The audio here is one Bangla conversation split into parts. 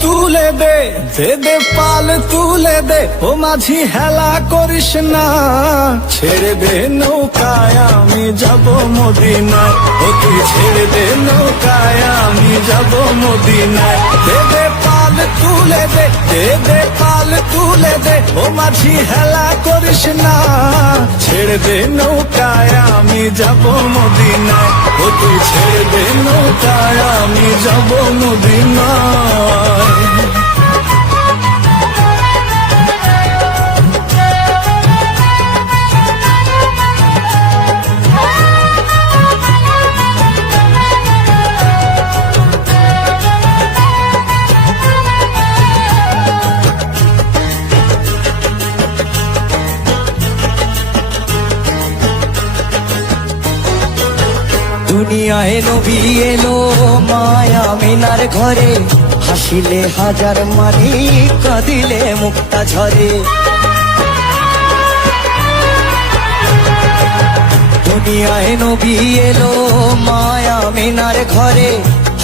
তুলে দে দে দে পাল তুলে দে ও মাঝি হেলা করিস না। ছেড়ে দে নৌকায় আমি যাব মদিনায়, ও তুই ছেড়ে দে নৌকায় আমি যাব মদিনায়। দে দে পাল তুলে দে দে দে পাল তুলে দে ও মাঝি হেলা করিস না। ছেড়ে দে নৌকায় আমি যাব মদিনায়, ও তুই ছেড়ে দে নৌকায় যাব মদিনায় দুনিয়ায় নবী এলো মায়া মিনার ঘরে। হাসিলে হাজার মানি কাঁদিলে মুক্তা ঝরে। দুনিয়ায় নবী এলো মায়া মিনার ঘরে।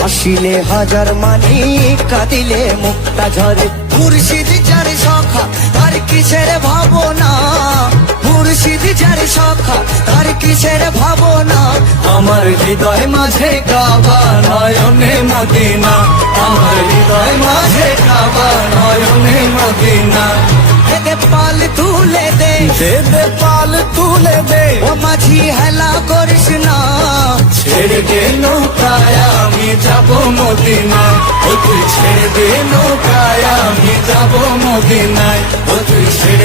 হাসিলে হাজার মানি কাঁদিলে মুক্তা ঝরে। মুর্শিদ যার সখা তার কিসের ভাবনা? মুর্শিদ যার সখা কিসের ভাবনা? আমার হৃদয় মাঝে কাবা নয়নে মদিনা। আমার হৃদয় মাঝে কাবা নয়নে মদিনা। এতে পাল তুলে দে। দে দে পাল তুলে দে। ও মাঝি হেলা করিস না। ছেড়ে দে নৌকায় আমি যাব মদিনায় ও তুই ছেড়ে দে নৌকায় আমি যাব মদিনায়। ও তুই ছেড়ে